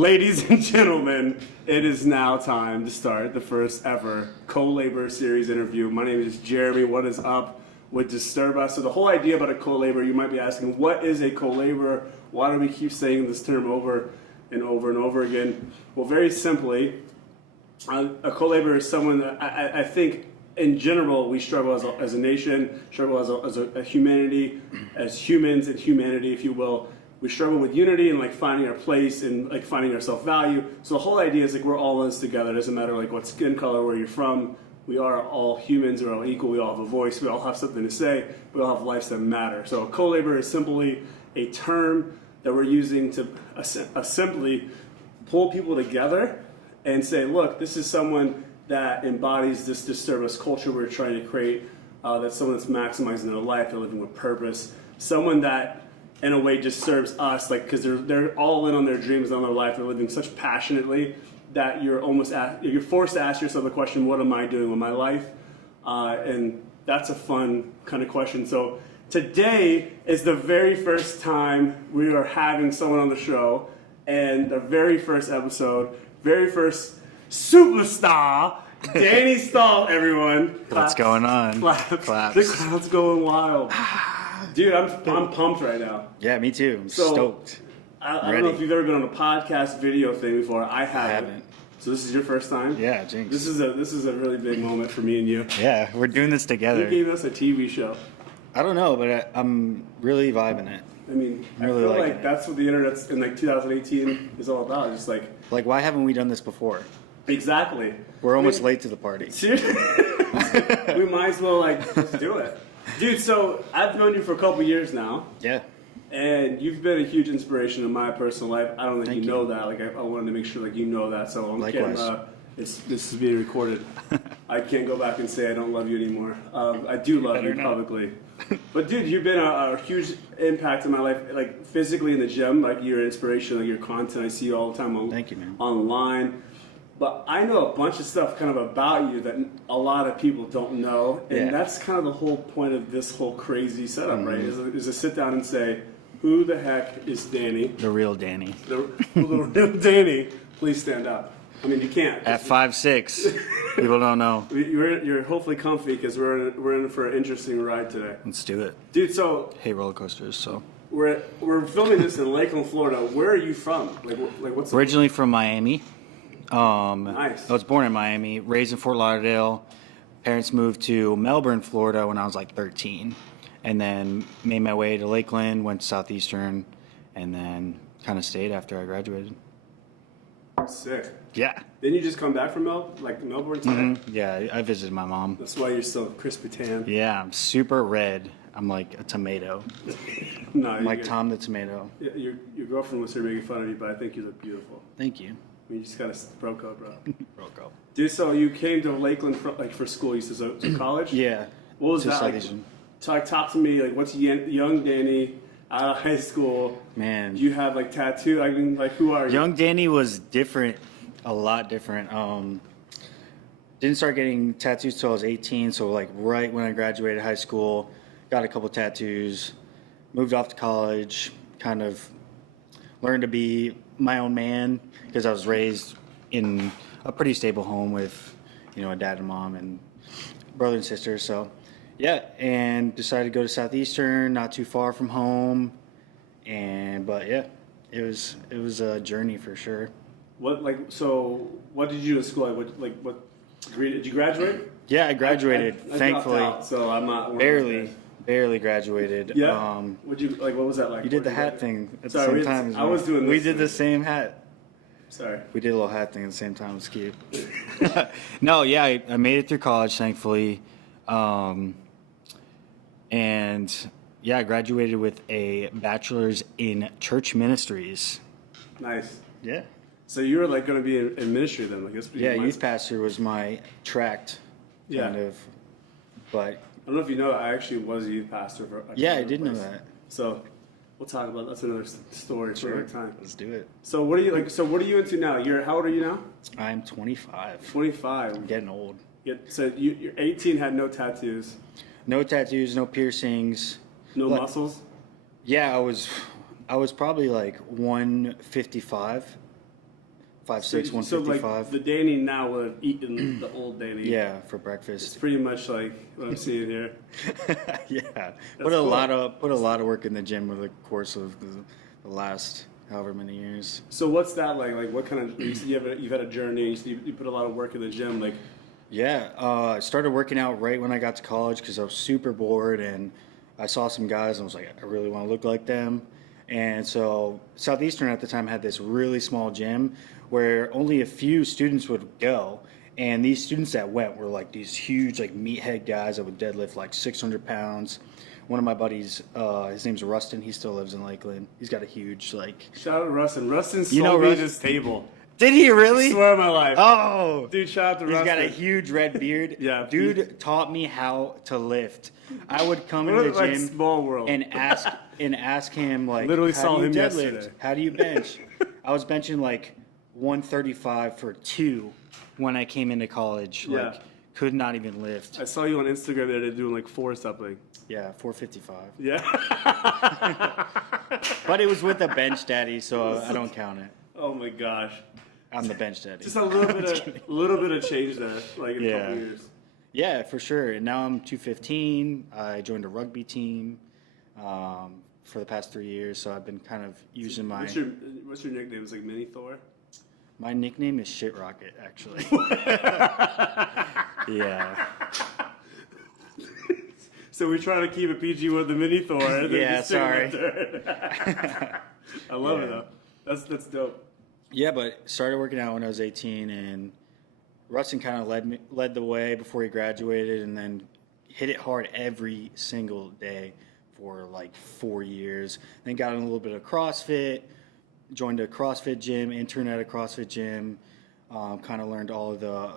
Ladies and gentlemen, it is now time to start the first ever co-labor series interview. My name is Jeremy. What is up with Disturb Us? So the whole idea about a co-labor, you might be asking, what is a co-labor? Why do we keep saying this term over and over and over again? Well, very simply, a co-labor is someone that I think in general we struggle as a nation, struggle as a humanity, as humans and humanity, if you will. We struggle with unity and like finding our place and like finding our self-value. So the whole idea is like we're all in this together. It doesn't matter like what skin color, where you're from. We are all humans. We're all equal. We all have a voice. We all have something to say. We all have lives that matter. So a co-labor is simply a term that we're using to simply pull people together and say, look, this is someone that embodies this Disturb Us culture we're trying to create. That's someone that's maximizing their life. They're living with purpose. Someone that in a way just serves us, like, because they're all in on their dreams and on their life. They're living such passionately that you're forced to ask yourself the question, what am I doing with my life? And that's a fun kind of question. So today is the very first time we are having someone on the show, and the very first episode, very first superstar, Danny Stahl, everyone. What's going on? Claps. The crowd's going wild. Dude, I'm pumped right now. Yeah, me too. I'm stoked. I don't know if you've ever been on a podcast video thing before. I haven't. So this is your first time? Yeah, jinx. This is a really big moment for me and you. Yeah, we're doing this together. Who gave us a TV show? I don't know, but I'm really vibing it. I mean, I really feel like like it. that's what the internet's in like 2018 is all about. Just like why haven't we done this before? Exactly. We're almost late to the party. Seriously? We might as well just do it. Dude, so I've known you for a couple years now. Yeah. And you've been a huge inspiration in my personal life. I don't think you know that. Like I wanted to make sure like you know that. So on camera, this is being recorded. I can't go back and say I don't love you anymore. I do love you publicly. But dude, you've been a huge impact in my life, like physically in the gym, like your inspiration, like your content. I see you all the time Thank you, man. online. But I know a bunch of stuff kind of about you that a lot of people don't know. And that's kind of the whole point of this whole crazy setup, right? Is to sit down and say, who the heck is Danny? The real Danny. The real Danny. Please stand up. I mean, you can't. At 5'6", people don't know. You're hopefully comfy because we're in for an interesting ride today. Let's do it. Dude, so... Hate roller coasters, so... We're filming this in Lakeland, Florida. Where are you from? Like what's... Originally from Miami. Nice. I was born in Miami, raised in Fort Lauderdale. Parents moved to Melbourne, Florida when I was like 13. And then made my way to Lakeland, went to Southeastern, and then kind of stayed after I graduated. Sick. Yeah. Didn't you just come back from Melbourne today? Mm-hmm. Yeah, I visited my mom. That's why you're so crispy tan. Yeah, I'm super red. I'm like a tomato. No, I'm like Tom the Tomato. Your girlfriend was here making fun of you, but I think you look beautiful. Thank you. I mean, you just got a bro code, bro. Bro code. Dude, so you came to Lakeland for school. You said to college? Yeah. What was that like? Talk to me. Like, what's young Danny out of high school? Man, Do you have like tattoo? I mean, like, who are you? young Danny was different, a lot different. Didn't start getting tattoos till I was 18. So like right when I graduated high school, got a couple tattoos, moved off to college, kind of learned to be my own man because I was raised in a pretty stable home with, a dad and mom and brother and sister. So yeah, and decided to go to Southeastern, not too far from home. But yeah, it was a journey for sure. What did you do in school? What degree did you graduate? Yeah, I graduated. I thankfully, dropped out, so I'm not barely graduated. Yeah. What was that like? You did the hat thing at the Sorry, same time as me. I was doing this. We did the same hat. Sorry. We did a little hat thing at the same time. It was cute. No, yeah, I made it through college, thankfully. And yeah, I graduated with a bachelor's in church ministries. Nice. Yeah. So you were like going to be in ministry then, I guess. Yeah, youth pastor was my tract, kind of. But I don't know if you know, I actually was a youth pastor for. I did know that. So we'll talk about that's another story for another time. Let's do it. So what are you like? So what are you into now? How old are you now? I'm 25. 25. I'm getting old. So you're 18, had no tattoos. No tattoos, no piercings. No muscles? Yeah, I was probably like 155. 5'6", So like 155. the Danny now would have eaten the old Danny. Yeah, for It's breakfast. pretty much like what I'm seeing here. Yeah, That's cool. put a lot of work in the gym over the course of the last however many years. So what's that like? Like what kind of you've had a journey? You put a lot of work in the gym. Like Yeah, I started working out right when I got to college because I was super bored and I saw some guys and I was like, I really want to look like them. And so Southeastern at the time had this really small gym where only a few students would go. And these students that went were like these huge like meathead guys that would deadlift like 600 pounds. One of my buddies, his name's Rustin. He still lives in Lakeland. He's got a huge like. shout out to Rustin. Rustin You know sold me Rust- this table. Did he really? Swear on my life. Oh, Dude, shout out to he's Rustin. got a huge red beard. Yeah. Dude taught me how to lift. I would come What into a, the like, gym small world. and ask him like, Literally how saw do you him deadlift? yesterday. How do you bench? I was benching like 135 for 2 when I came into college. Yeah. Like, could not even lift. I saw you on Instagram the other day doing like 4 something. Yeah, 455. Yeah. But it was with a bench daddy, so I don't count it. Oh my gosh. I'm the bench daddy. Just a little bit of change there, like in a couple Yeah. years. Yeah, for sure. And now I'm 215. I joined a rugby team for the past 3 years, so I've been kind of using my What's your nickname? It's like Mini Thor. my nickname is Shit Rocket, actually. Yeah. So we're trying to keep it PG with the Mini Thor. and then Yeah, just stick sorry. it there. I love it though. That's dope. Yeah, but started working out when I was 18, and Rustin kind of led the way before he graduated, and then hit it hard every single day for like 4 years. Then got in a little bit of CrossFit, joined a CrossFit gym, interned at a CrossFit gym, kind of learned all of the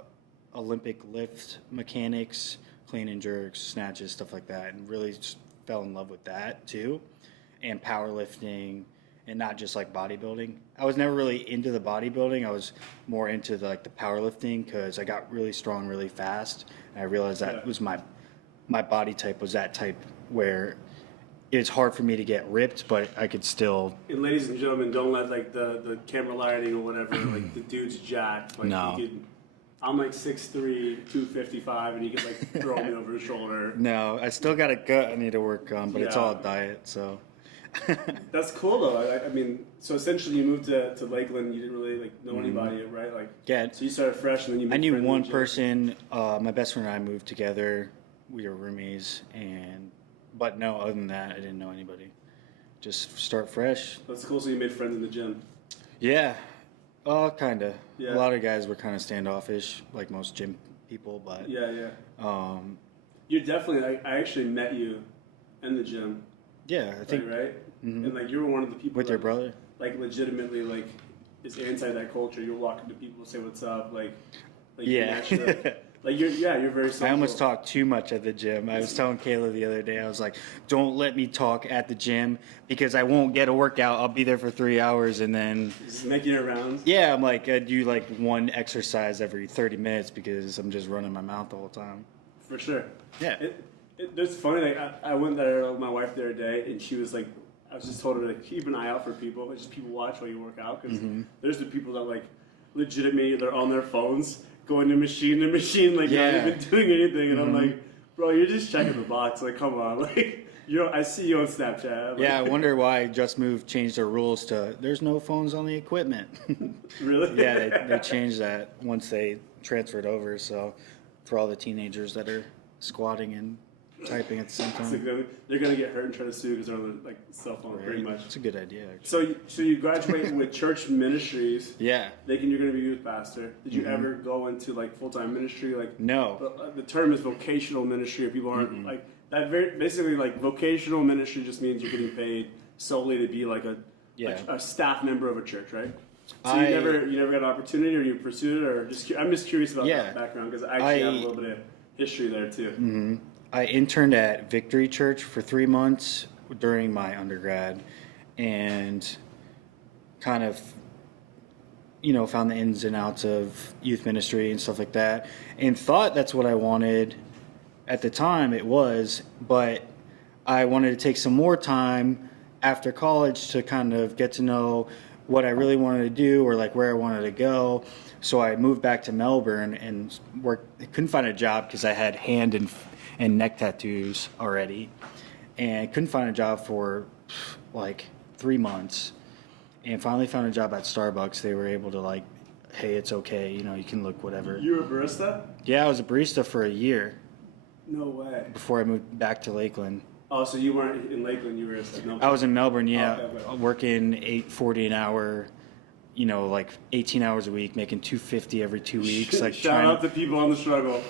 Olympic lift mechanics, clean and jerks, snatches, stuff like that, and really just fell in love with that too, and powerlifting, and not just like bodybuilding. I was never really into the bodybuilding. I was more into the powerlifting because I got really strong really fast, and I realized that was my body type was that type where it's hard for me to get ripped, but I could still. And ladies and gentlemen, don't let like the camera lighting or whatever, like the dude's jacked. Like, No. I'm like 6'3", 255, and he can like throw me over his shoulder. No, I still got a gut I need to work on, but it's Yeah. all diet, so. That's cool though. I mean, so essentially you moved to Lakeland. You didn't really like know anybody, right? Like, Yeah. So you started fresh, and then you. I made knew friends in one the gym. person. My best friend and I moved together. We were roomies, but no, other than that, I didn't know anybody. Just start fresh. That's cool. So you made friends in the gym. Yeah, kinda. Yeah. A lot of guys were kind of standoffish, like most gym people, but Yeah. um, You're definitely. I actually met you in the gym. yeah, I think Right. Mhm. And like you were one of the people with your that, brother. like legitimately like is anti that culture. You'll walk up to people, say what's up, like Yeah. naturally- like you're very social. I almost talked too much at the gym. I was telling Kayla the other day, I was like, don't let me talk at the gym because I won't get a workout. I'll be there for 3 hours and then, Just making your rounds. yeah, I'm like, I do like one exercise every 30 minutes because I'm just running my mouth the whole time. For sure. Yeah. It's funny. Like I went there with my wife the other day, and she was like, I was just told her to keep an eye out for people. Just people watch while you work out because there's the people that like legitimately they're on their phones going to machine to machine, like Yeah. not even doing anything, and I'm like, bro, you're just checking the box. Like, come on, like I see you on Snapchat. Like, Yeah, I wonder why Just Move changed their rules to there's no phones on the equipment. Really? Yeah, they changed that once they transferred over. So for all the teenagers that are squatting and typing at the same It's time. like they're gonna get hurt and try to sue because they're on their like cell phone, pretty much. It's a good idea, actually. So you graduate with church ministries. Yeah. Thinking you're going to be youth pastor. Did you ever go into like full time ministry? Like No. the term is vocational ministry. People aren't like that. Basically, like vocational ministry just means you're getting paid solely to be like a staff member of a church, right? So you never got an opportunity, or you pursued it, or I'm just curious about that background because I actually have a little bit of history there too. I interned at Victory Church for 3 months during my undergrad and kind of, found the ins and outs of youth ministry and stuff like that and thought that's what I wanted. At the time it was, but I wanted to take some more time after college to kind of get to know what I really wanted to do or like where I wanted to go. So I moved back to Melbourne and worked. I couldn't find a job because I had hand and neck tattoos already, and couldn't find a job for like 3 months. And finally found a job at Starbucks. They were able to like, hey, it's okay, you know, you can look whatever. You were a barista? Yeah, I was a barista for a year No way. before I moved back to Lakeland. Oh, so you weren't in Lakeland, you were in Melbourne. I was in Melbourne, yeah, Okay. working $8.40 an hour, you know, like 18 hours a week, making $250 every 2 weeks, like Shout out to people on the struggle.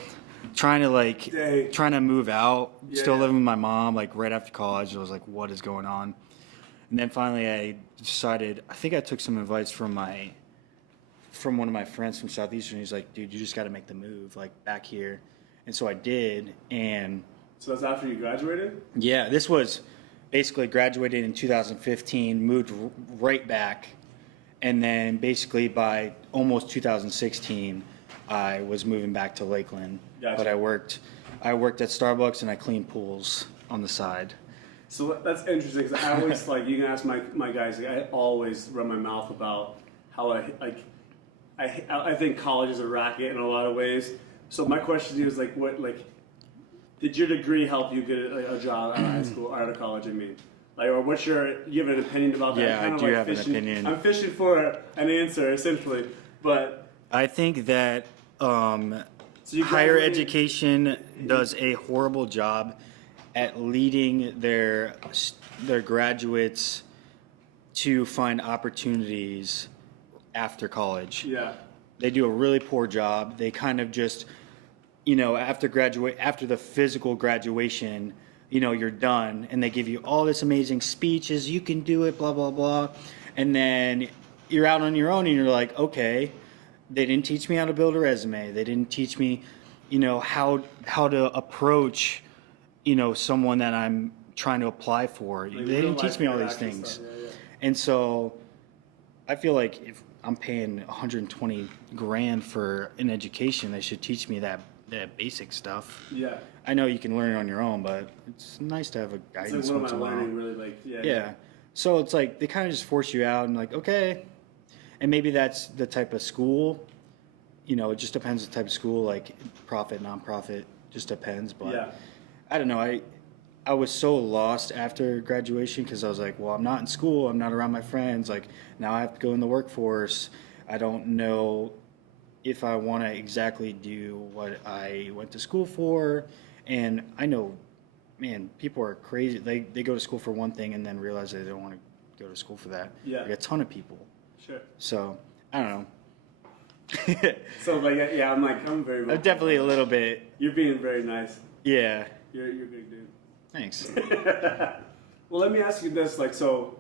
trying Dang. to move out, still Yeah. living with my mom, like right after college. I was like, what is going on? And then finally I decided, I think I took some advice from one of my friends from Southeastern. He's like, dude, you just got to make the move, like back here. And so I did. And So that's after you graduated? yeah, this was basically graduated in 2015, moved right back. And then basically by almost 2016, I was moving back to Lakeland. Gotcha. But I worked at Starbucks and I cleaned pools on the side. So that's interesting because I always like you can ask my guys. Like, I always run my mouth about how I think college is a racket in a lot of ways. So my question to you is like, what like did your degree help you get a job out of high school or out of college? I mean, like, or what's your you have an opinion about that? Yeah, Kind I of do like have an fishing, opinion. I'm fishing for an answer essentially, but I think that so you higher graduated- education does a horrible job at leading their graduates to find opportunities after college. Yeah. They do a really poor job. They kind of just, you know, after the physical graduation, you know, you're done, and they give you all this amazing speeches. You can do it, blah blah blah, and then you're out on your own, and you're like, okay, they didn't teach me how to build a resume. They didn't teach me, you know, how to approach, you know, someone that I'm trying to apply for. Like They real didn't teach life me all these interaction things. stuff, yeah. And so I feel like if I'm paying 120 grand for an education, they should teach me that basic stuff. Yeah. I know you can learn it on your own, but it's nice to have a It's guidance like, what once in am a I while. learning? Really, like, Yeah. So it's like they kind of just force you out and like, okay. And maybe that's the type of school, you know, it just depends the type of school, like profit, nonprofit, just depends. But Yeah. I don't know. I was so lost after graduation because I was like, well, I'm not in school. I'm not around my friends. Like now I have to go in the workforce. I don't know if I want to exactly do what I went to school for. And I know, man, people are crazy. They go to school for one thing and then realize they don't want to go to school for that. Yeah. Like a ton of people. Sure. So I don't know. So like, yeah, I'm very. I'm definitely a little bit. You're being very nice. Yeah. You're a big dude. Thanks. Well, let me ask you this: like, so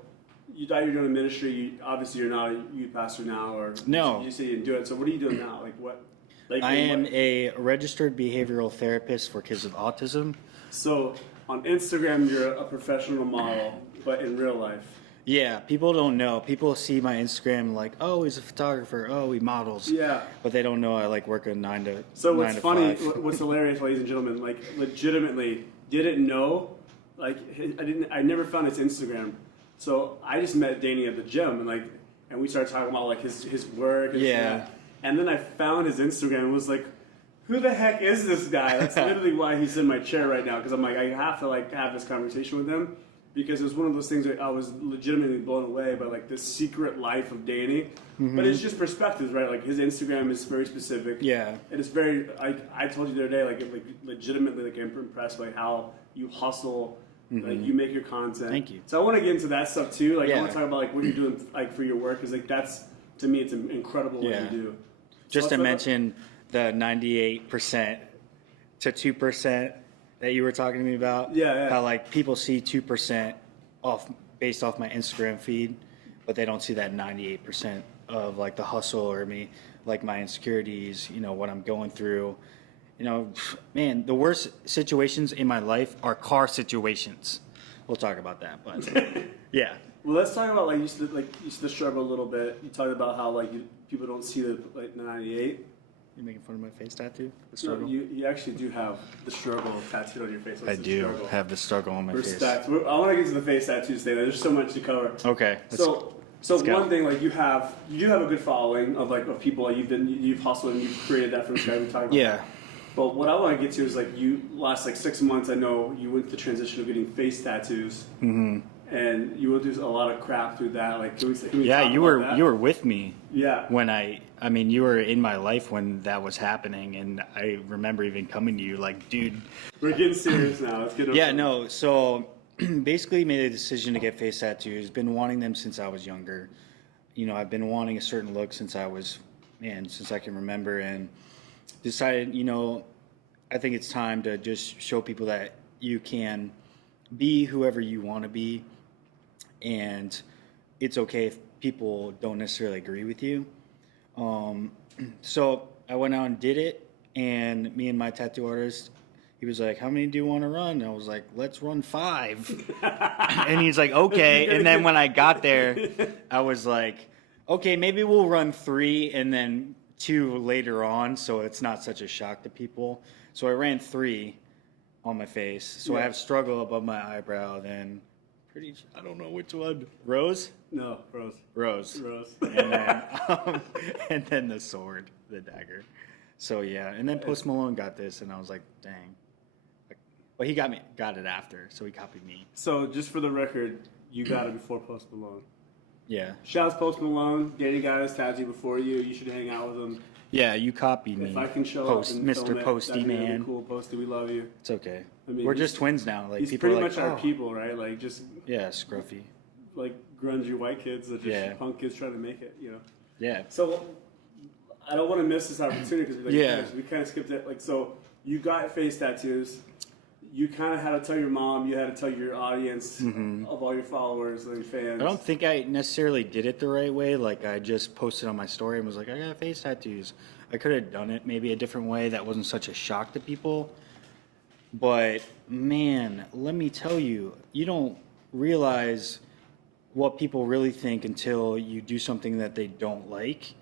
you thought you were doing ministry. Obviously, you're not a youth pastor now, or No. You say you didn't do it. So what are you doing now? Like what? Like I am a registered behavioral therapist for kids with autism. So on Instagram, you're a professional model, but in real life. Yeah, people don't know. People see my Instagram like, oh, he's a photographer. Oh, he models. Yeah. But they don't know I like work a 9 to So 9 what's to funny, 5. what's hilarious, ladies and gentlemen, like legitimately didn't know, like I never found his Instagram. So I just met Danny at the gym and we started talking about like his work. And Yeah. stuff. And then I found his Instagram and was like, who the heck is this guy? That's literally why he's in my chair right now. Because I'm like, I have to like have this conversation with him. Because it was one of those things that I was legitimately blown away by, like this secret life of Danny. But it's just perspectives, right? Like his Instagram is very specific. Yeah. And it's very, I told you the other day, like legitimately, like I'm impressed by how you hustle, like you make your content. Thank you. So I want to get into that stuff too. Like I Yeah. want to talk about like what you're doing like for your work, because like that's to me it's incredible what Yeah. you do. Just So to let's talk mention the 98% to 2% that you were talking to me about. Yeah, yeah. How like people see 2% based off my Instagram feed, but they don't see that 98% of like the hustle or me, like my insecurities, you know, what I'm going through. You know, man, the worst situations in my life are car situations. We'll talk about that, but yeah. Well, let's talk about like you used to struggle a little bit. You talked about how like people don't see the 98. You making fun of my face tattoo? The No, struggle? you actually do have the struggle tattooed on your face. I What's the do struggle? have the struggle on my face. Respect. I want to get to the face tattoos today. There's so much to cover. Okay. So So Let's go. one thing, like you do have a good following of people. Like you've hustled and you've created that from scratch. We talked about Yeah. that. But what I want to get to is like you last like 6 months. I know you went the transition of getting face tattoos, and you went through a lot of crap through that. Like, can we Yeah, talk you about were that? you were with me Yeah. when I mean you were in my life when that was happening, and I remember even coming to you like, dude. We're getting serious now. Let's get. Yeah, no. So basically, made a decision to get face tattoos. Been wanting them since I was younger. You know, I've been wanting a certain look since since I can remember, and decided, I think it's time to just show people that you can be whoever you want to be, and it's okay if people don't necessarily agree with you. So I went out and did it, and me and my tattoo artist, he was like, "How many do you want to run?" And I was like, "Let's run 5." And he's like, "Okay." And then when I got there, I was like, "Okay, maybe we'll run 3 and then 2 later on, so it's not such a shock to people." So I ran 3 on my face. So I have struggle above my eyebrow. Then I don't know which one. Rose. No, Rose. Rose. Rose. And then the sword, the dagger. So yeah, and then Post Malone got this, and I was like, dang. But he got it after, so he copied me. So just for the record, you got it before Post Malone. Yeah. Shouts Post Malone. Danny got his tattoo before you. You should hang out with him. Yeah, you copied me. If I can show up and Mr. film it, Posty that'd be really man. cool, Posty. We love you. It's okay. I mean, we're he's- just twins now. Like He's people pretty are much like, our people, right? Like just yeah, scruffy. like grungy white kids that just Yeah. punk kids trying to make it, Yeah. So I don't want to miss this opportunity because Yeah. we kind of skipped it. Like, so you got face tattoos. You kind of had to tell your mom. You had to tell your audience of all your followers and fans. I don't think I necessarily did it the right way. Like I just posted on my story and was like, I got face tattoos. I could have done it maybe a different way that wasn't such a shock to people. But man, let me tell you, you don't realize what people really think until you do something that they don't like.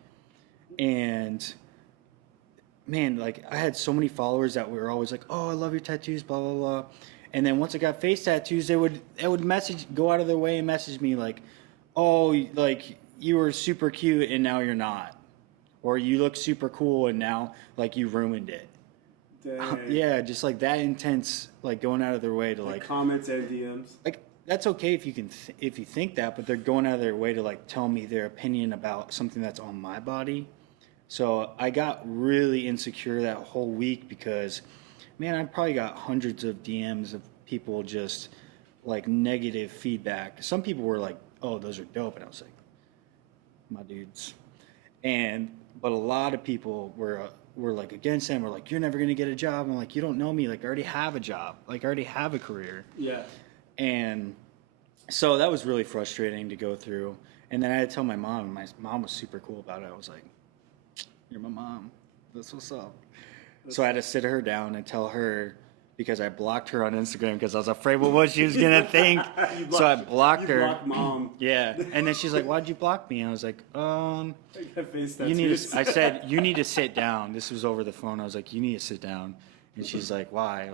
And man, like I had so many followers that were always like, "Oh, I love your tattoos," blah blah blah. And then once I got face tattoos, they would go out of their way and message me like, "Oh, like you were super cute and now you're not," or "You look super cool and now like you ruined it." Dang. Yeah, just like that intense, like going out of their way to Like like comments and DMs. like that's okay if you can if you think that, but they're going out of their way to like tell me their opinion about something that's on my body. So I got really insecure that whole week because, man, I probably got hundreds of DMs of people just like negative feedback. Some people were like, "Oh, those are dope," and I was like, "My dudes," but a lot of people were like against them. Were like, "You're never gonna get a job." I'm like, "You don't know me. Like, I already have a job. Like, I already have a career." Yeah. And so that was really frustrating to go through. And then I had to tell my mom, and my mom was super cool about it. I was like, "You're my mom. That's what's up." So I had to sit her down and tell her, because I blocked her on Instagram because I was afraid what she was going to think. So I blocked her. Blocked mom. Yeah. And then she's like, "Why'd you block me?" And I was like, I got face you need tattoos. to, I said, "You need to sit down." This was over the phone. I was like, "You need to sit down." And she's like, "Why?"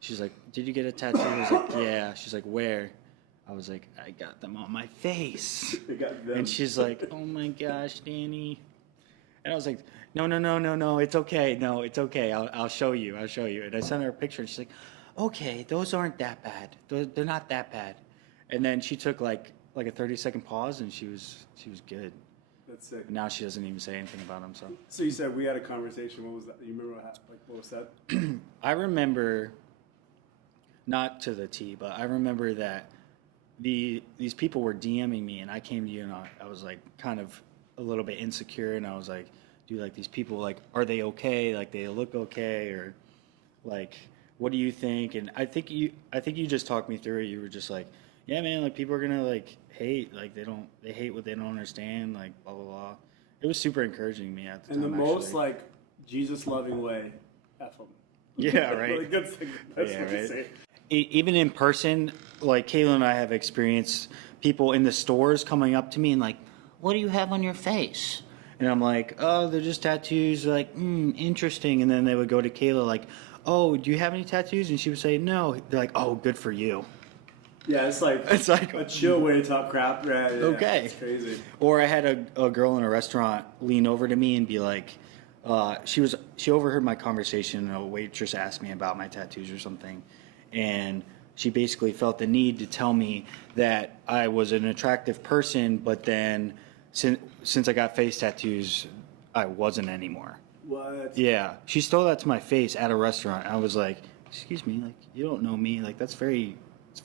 She's like, "Did you get a tattoo?" I was like, "Yeah." She's like, "Where?" I was like, "I got them on my face." I got them. And she's like, "Oh my gosh, Danny." And I was like, no, it's okay. No, it's okay. I'll show you. And I sent her a picture, and she's like, "Okay, those aren't that bad. They're not that bad." And then she took like a 30-second pause, and she was good. That's sick. Now she doesn't even say anything about them. So So you said we had a conversation. What was that? You remember what happened? Like, what was that? I remember, not to the T, but I remember that these people were DMing me, and I came to you, and I was like kind of a little bit insecure, and I was like, "Dude, like these people, like, are they okay? Like, they look okay, or like, what do you think?" And I think you just talked me through it. You were just like, "Yeah, man, like people are gonna like hate, like they hate what they don't understand, like blah blah blah." It was super encouraging to me at the In time. the most actually. like Jesus loving way, F them. Yeah, right. Like, that's Yeah, what you right. say. Even in person, like Kayla and I have experienced people in the stores coming up to me and like, "What do you have on your face?" And I'm like, "Oh, they're just tattoos." They're like, interesting. And then they would go to Kayla like, "Oh, do you have any tattoos?" And she would say, "No." They're like, "Oh, good for you." Yeah, it's like a chill way to talk crap. Right? Yeah, Okay. It's crazy. Or I had a girl in a restaurant lean over to me and be like, she overheard my conversation, and a waitress asked me about my tattoos or something, and she basically felt the need to tell me that I was an attractive person, but then since I got face tattoos, I wasn't anymore. What? Yeah, she stole that to my face at a restaurant. I was like, "Excuse me, like you don't know me. Like it's very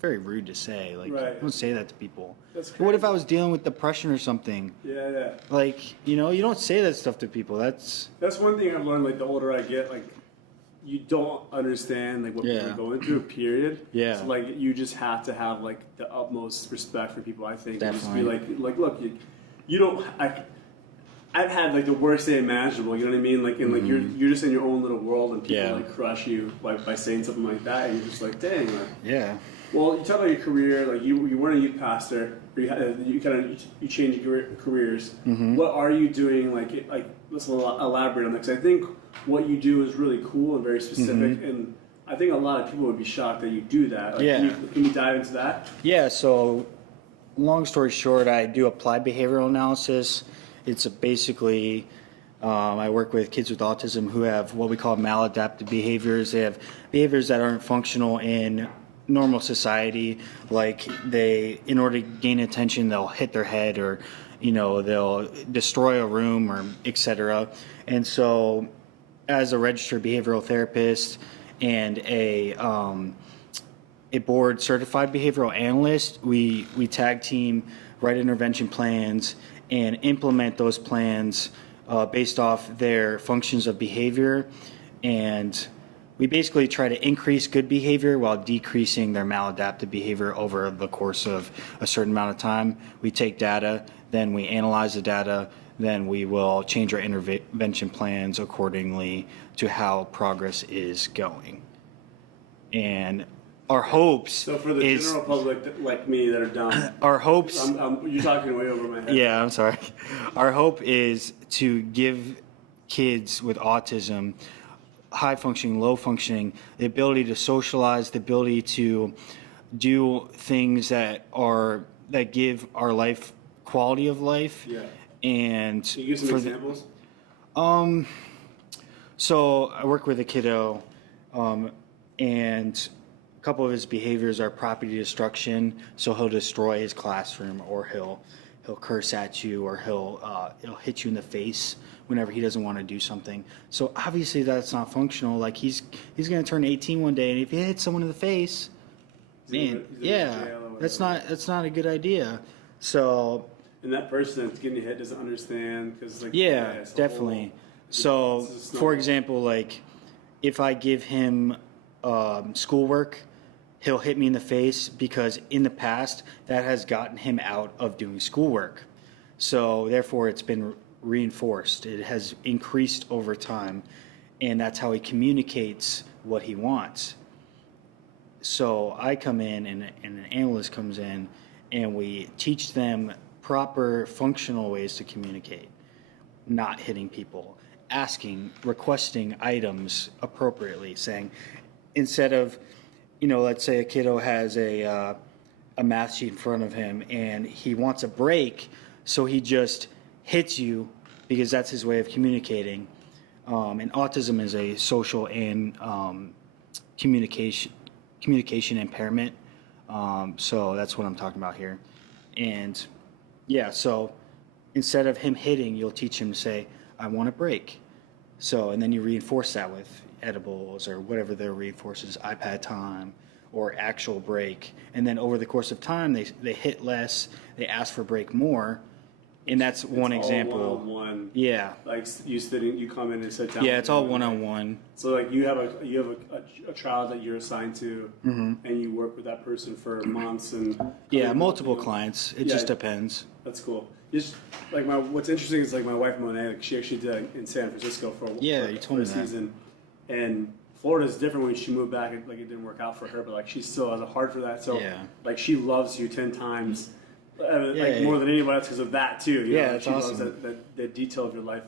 rude to say. Like Right. don't say that to people." That's What if crazy. I was dealing with depression or something? Yeah. Like, you don't say that stuff to people. That's One thing I've learned. Like the older I get, like you don't understand like what people Yeah. are going through. Period. Yeah. So like you just have to have like the utmost respect for people. I think. And just be Definitely. like look, you don't. I've had like the worst day imaginable. You know what I mean? Like and like you're just in your own little world, and people Yeah. like crush you by saying something like that, and you're just like, dang. Like, yeah. well, you talk about your career. Like you weren't a youth pastor. Or you changed careers. What are you doing? Like let's elaborate on that, because I think what you do is really cool and very specific, and I think a lot of people would be shocked that you do that. Like, Yeah. Can you dive into that? Yeah, so long story short, I do applied behavioral analysis. It's basically, I work with kids with autism who have what we call maladaptive behaviors. They have behaviors that aren't functional in normal society. Like in order to gain attention, they'll hit their head, or, they'll destroy a room, or etc. And so as a registered behavioral therapist and a board certified behavioral analyst, we tag team, write intervention plans, and implement those plans based off their functions of behavior. And we basically try to increase good behavior while decreasing their maladaptive behavior over the course of a certain amount of time. We take data, then we analyze the data, then we will change our intervention plans accordingly to how progress is going. And our hopes So for the general public like me that are dumb, our hopes you're talking way over my head. Yeah, I'm sorry. Our hope is to give kids with autism, high functioning, low functioning, the ability to socialize, the ability to do things that give our life quality of life. Yeah. And Can you give some examples? So I work with a kiddo, and a couple of his behaviors are property destruction. So he'll destroy his classroom, or he'll curse at you, or he'll hit you in the face whenever he doesn't want to do something. So obviously that's not functional. Like he's going to turn 18 one day, and if he hits someone in the face, man, that's not a good idea. So. And that person that's getting hit doesn't understand, because Definitely. So, for example, like if I give him schoolwork, he'll hit me in the face because in the past that has gotten him out of doing schoolwork. So therefore it's been reinforced. It has increased over time, and that's how he communicates what he wants. So I come in, and an analyst comes in, and we teach them proper functional ways to communicate, not hitting people, requesting items appropriately, saying, instead of, let's say a kiddo has a math sheet in front of him and he wants a break, so he just hits you because that's his way of communicating. And autism is a social and communication impairment. So that's what I'm talking about here. And yeah, so instead of him hitting, you'll teach him to say, I want a break. So, and then you reinforce that with edibles or whatever there reinforces, iPad time or actual break. And then over the course of time, they hit less, they ask for break more. And that's one example. All one-on-one. Yeah. Like you come in and sit down. Yeah, it's all one-on-one. So like you have a child that you're assigned to, and you work with that person for months and. Yeah, multiple clients. It just depends. That's cool. Just like what's interesting is like my wife Monet. Like she actually did that in San Francisco for you told me a season, and Florida's different when she moved back. Like it didn't work out for her, but like she still has a heart for that. So like she loves you 10 times. More than anybody else because of that too. You know? That's she awesome. loves that detail of your life.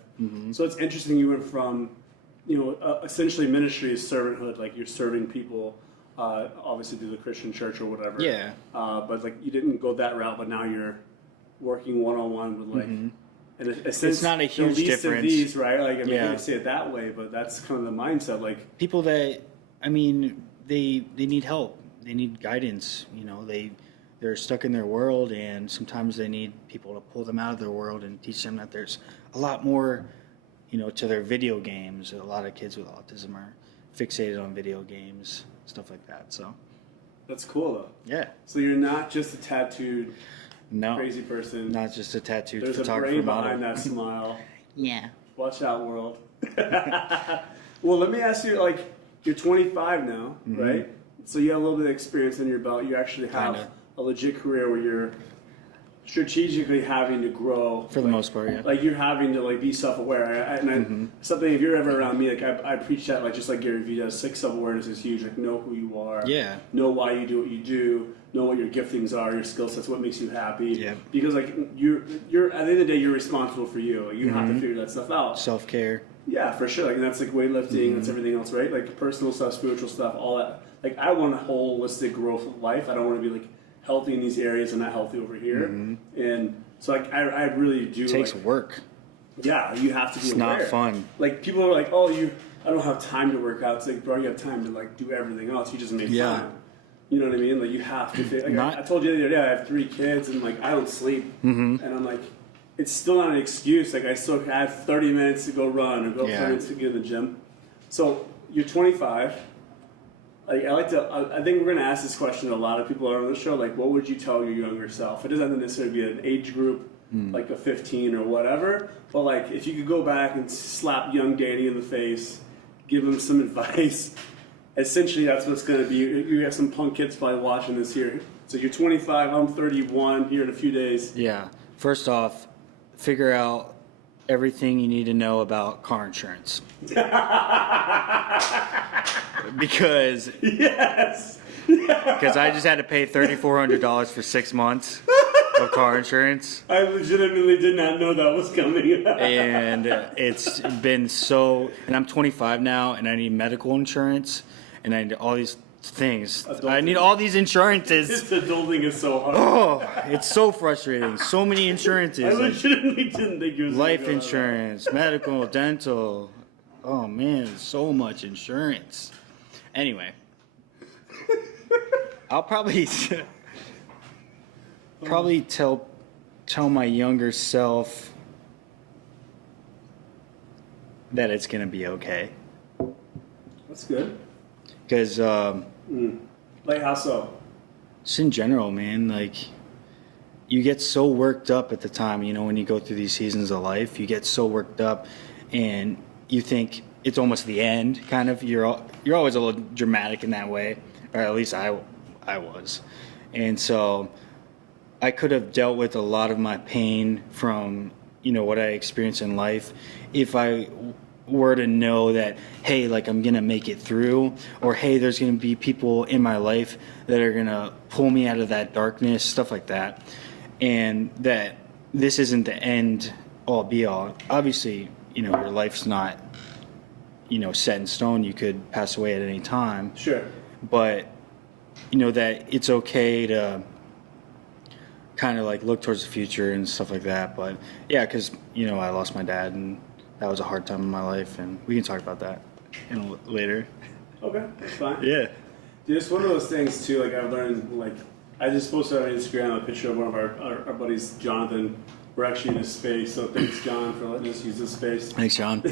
So it's interesting. You went from, essentially ministry is servanthood, like you're serving people, obviously through the Christian church or whatever. Yeah. But like you didn't go that route, but now you're working one-on-one with like. And It's not a huge the least difference. Of these, right? Like I mean, Yeah. you say it that way, but that's kind of the mindset. Like People that, I mean, they need help. They need guidance. You know, they're stuck in their world, and sometimes they need people to pull them out of their world and teach them that there's a lot more, you know, to their video games. A lot of kids with autism are fixated on video games, stuff like that. So that's cool though. yeah. So you're not just a tattooed No. crazy person. Not just a tattooed There's a photographer brain model. behind that smile. Yeah. Watch out, world. Well, let me ask you, like, you're 25 now, right? So you have a little bit of experience in your belt. You actually have Kinda. a legit career where you're strategically having to grow. For the most part, yeah. Like, you're having to, like, be self-aware. Something, if you're ever around me, like, I preach that, like, just like Gary Vee does, like, self-awareness is huge. Like, know who you are. Yeah. Know why you do what you do. Know what your giftings are, your skill sets, what makes you happy. Yeah. Because, like, you're at the end of the day, you're responsible for you. Like, you have to figure that stuff out. Self-care. Yeah, for sure. Like, and that's like weightlifting, that's everything else, right? Like personal stuff, spiritual stuff, all that. Like, I want a holistic growth of life. I don't want to be like healthy in these areas and not healthy over here. And so, like, I really do. It takes like, work. yeah, you have to be It's aware. not fun. Like, people are like, oh, I don't have time to work out. It's like, bro, you have time to like do everything else. You just make time. You know what I mean? Like, you have to. Like, I told you the other day, I have 3 kids, and like I don't sleep, and I'm like. It's still not an excuse. Like, I still have 30 minutes to go run or go 30 minutes to get in the gym. So you're 25. Like, I think we're going to ask this question to a lot of people on the show. Like, what would you tell your younger self? It doesn't have to necessarily be an age group, like a 15 or whatever. But like, if you could go back and slap young Danny in the face, give him some advice. Essentially, that's what's going to be. You have some punk kids probably watching this here. So you're 25. I'm 31 here in a few days. Yeah. First off, figure out everything you need to know about car insurance. Because Yes. because I just had to pay $3,400 for 6 months of car insurance, I legitimately did not know that was coming. and it's been so. And I'm 25 now, and I need medical insurance, and I need all these things. I need all these insurances. This adulting is so hard. Oh, it's so frustrating. So many I insurances. Like legitimately didn't think you was life gonna go insurance, medical, dental. Oh man, so much insurance. Anyway, I'll probably tell my younger self that it's gonna be okay. That's good. Because Like, how so? just in general, man, like you get so worked up at the time, you know, when you go through these seasons of life, you get so worked up and you think it's almost the end, kind of. You're always a little dramatic in that way, or at least I was. And so I could have dealt with a lot of my pain from, you know, what I experienced in life if I were to know that, hey, like I'm gonna make it through, or hey, there's gonna be people in my life that are gonna pull me out of that darkness, stuff like that, and that this isn't the end all be all. Obviously, you know, your life's not, you know, set in stone. You could pass away at any time. Sure. But you know that it's okay to kind of like look towards the future and stuff like that. But yeah, because you know I lost my dad and that was a hard time in my life, and we can talk about that later. Okay, that's fine. Yeah. Dude, it's one of those things too. Like, I've learned. Like, I just posted on Instagram a picture of one of our buddies, Jonathan. We're actually in his space, so thanks, John, for letting us use this space. Thanks, John.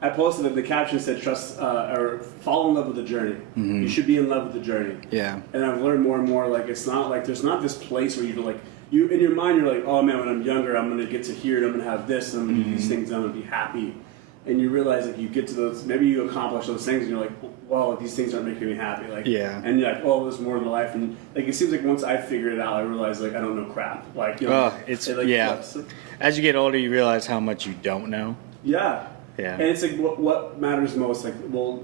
I posted that the caption said, "Trust or fall in love with the journey." You should be in love with the journey. Yeah. And I've learned more and more. Like, it's not like there's not this place where you're like, you in your mind you're like, oh man, when I'm younger, I'm gonna get to here and I'm gonna have this and I'm gonna do these things and I'm gonna be happy. And you realize like you get to those, maybe you accomplish those things and you're like, well, these things aren't making me happy. Like, yeah. And you're like, oh, there's more to life. And like it seems like once I figured it out, I realized like I don't know crap. Like, you know, yeah. flips. As you get older, you realize how much you don't know. Yeah. Yeah. And it's like what matters most. Like, well,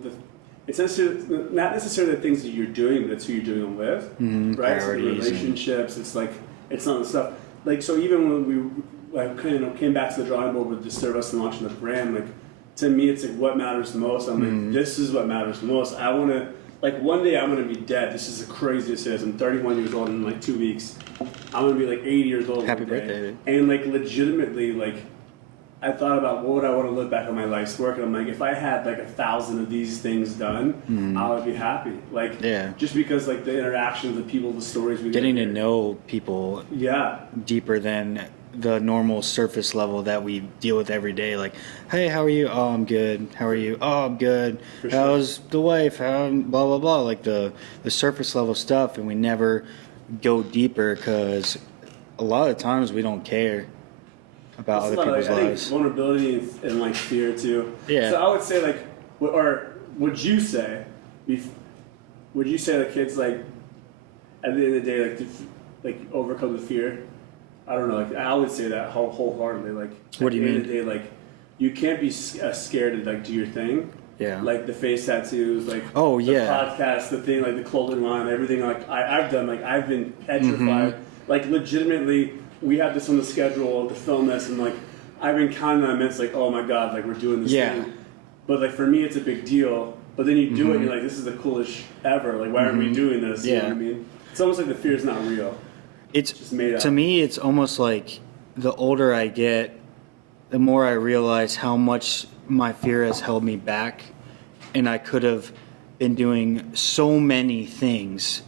it's not necessarily the things that you're doing, but it's who you're doing them with, right? It's the relationships. It's like it's not the stuff. Like, so even when we kind of came back to the drawing board with Disturb Us and launching the brand, like to me, it's like what matters the most. I'm like, this is what matters the most. I want to like one day I'm gonna be dead. This is the craziest it is. I'm 31 years old in like 2 weeks. I'm gonna be like 80 years old. Happy one day. birthday. And like legitimately, like I thought about what would I want to look back on my life's work, and I'm like, if I had like 1,000 of these things done, I would be happy. Like, just because like the interactions, the people, the stories we getting to know people, deeper than the normal surface level that we deal with every day. Like, hey, how are you? Oh, I'm good. How are you? Oh, I'm good. How's the wife? How blah blah blah. Like the surface level stuff, and we never go deeper because a lot of times we don't care about other people's lives. I think vulnerability and like fear too. Yeah. So I would say like, or would you say that kids like at the end of the day like overcome the fear? I don't know. Like I would say that wholeheartedly. Like what do you mean? At the end of the day, like you can't be scared to like do your thing. Yeah. Like the face tattoos, like the podcast, the thing, like the clothing line, everything. Like I've done. Like I've been petrified. Like legitimately. We have this on the schedule to film this, and like I've been counting on minutes, like oh my god, like we're doing this thing. But like for me, it's a big deal. But then you do it, and you're like, this is the coolest ever. Like why aren't we doing this? You know what I mean? It's almost like the fear is not real. It's just made up. To me, it's almost like the older I get, the more I realize how much my fear has held me back, and I could have been doing so many things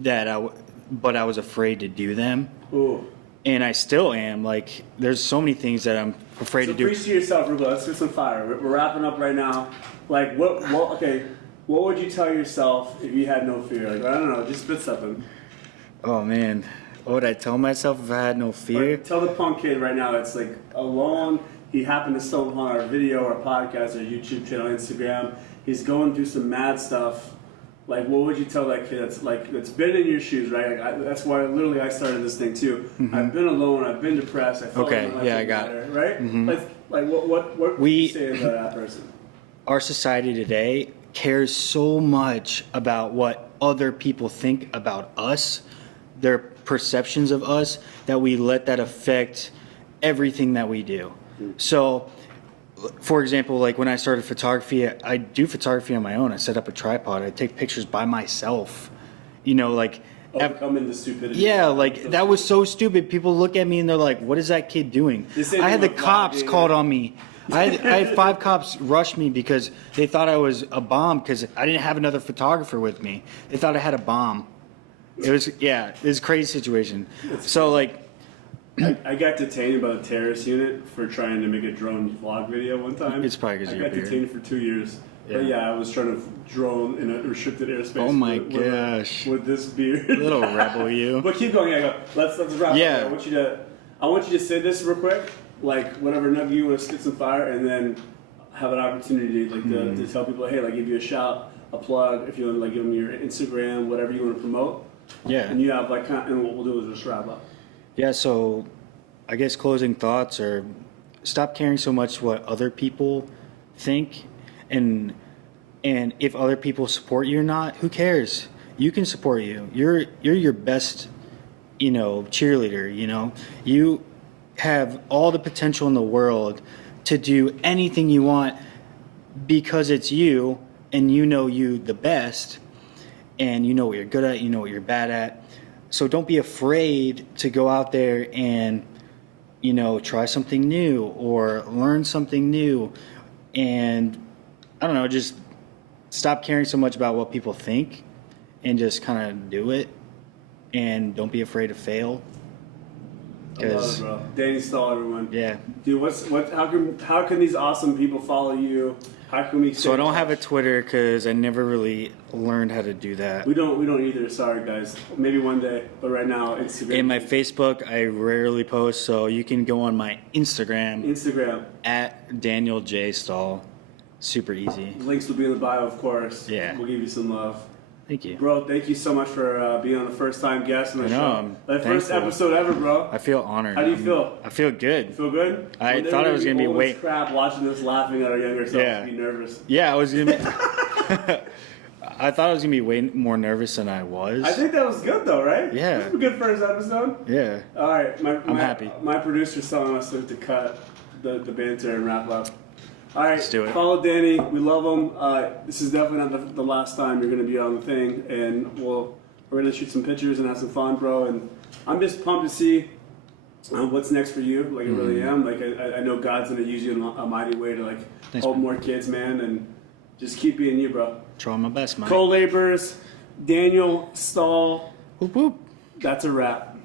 but I was afraid to do them. Ooh. And I still am. Like, there's so many things that I'm afraid to do. Preach to yourself, Rubo. Let's get some fire. We're wrapping up right now. Like, what would you tell yourself if you had no fear? Like, I don't know, just spit something. Oh, man. What would I tell myself if I had no fear? Like, tell the punk kid right now that's, like, alone. He happened to stumble upon our video, our podcast, our YouTube channel, Instagram. He's going through some mad stuff. Like, what would you tell that kid that's been in your shoes, right? Like, that's why literally I started this thing too. I've been alone. I've been depressed. I felt like my life I got matter, it. Right? Like what would you say to that person? Our society today cares so much about what other people think about us, their perceptions of us, that we let that affect everything that we do. So, for example, like when I started photography, I do photography on my own. I set up a tripod. I take pictures by myself. You know, like overcoming the stupidity. Yeah, like that was so stupid. People look at me and they're like, "What is that kid doing?" I had the cops called on me. I had 5 cops rush me because they thought I was a bomb because I didn't have another photographer with me. They thought I had a bomb. It was a crazy situation. So like. I got detained by the terrorist unit for trying to make a drone vlog video one time. It's probably because you're I got detained for 2 years. Yeah. But I was trying to drone in a restricted airspace. Oh my gosh! With this beard, little rebel, you. But keep going. Let's wrap up. I want you to say this real quick, like whatever nugget you want to spit some fire, and then have an opportunity to tell people, hey, like give you a shout, a plug, if you want to like give them your Instagram, whatever you want to promote. Yeah. And you have and what we'll do is just wrap up. Yeah, so I guess closing thoughts are stop caring so much what other people think, and if other people support you or not, who cares? You can support you. You're your best, cheerleader, You have all the potential in the world to do anything you want because it's you and you the best and you know what you're good at, you know what you're bad at. So don't be afraid to go out there and, try something new or learn something new. And I don't know, just stop caring so much about what people think and just kind of do it. And don't be afraid to fail. I love it, bro. Danny Stahl, everyone. Yeah. Dude, how can these awesome people follow you? How can we? So I don't have a Twitter because I never really learned how to do that. We don't either. Sorry, guys. Maybe one day, but right now, Instagram. In my Facebook, I rarely post, so you can go on my Instagram at Daniel J Stahl. Super easy. Links will be in the bio, of course. Yeah. We'll give you some love. Thank you. Bro, thank you so much for being on the first-time guest on the show. That first episode ever, bro. I feel honored. How do you feel? I feel good. You feel good? I thought I was going to be crap watching this, laughing at our younger selves, be nervous. Yeah, I was going to be... I thought I was going to be way more nervous than I was. I think that was good, though, right? Yeah. This was a good first episode. Yeah. All right. I'm happy. My producer's telling us to cut the banter and wrap up. All right, Let's do it. follow Danny. We love him. This is definitely not the last time you're going to be on the thing, and we're going to shoot some pictures and have some fun, bro. And I'm just pumped to see what's next for you. Like I really am. Like I know God's going to use you in a mighty way to like Thanks, help man. more kids, man, and just keep being you, bro. Trying my best, man. Co-laborers, Daniel Stahl. Whoop whoop. That's a wrap.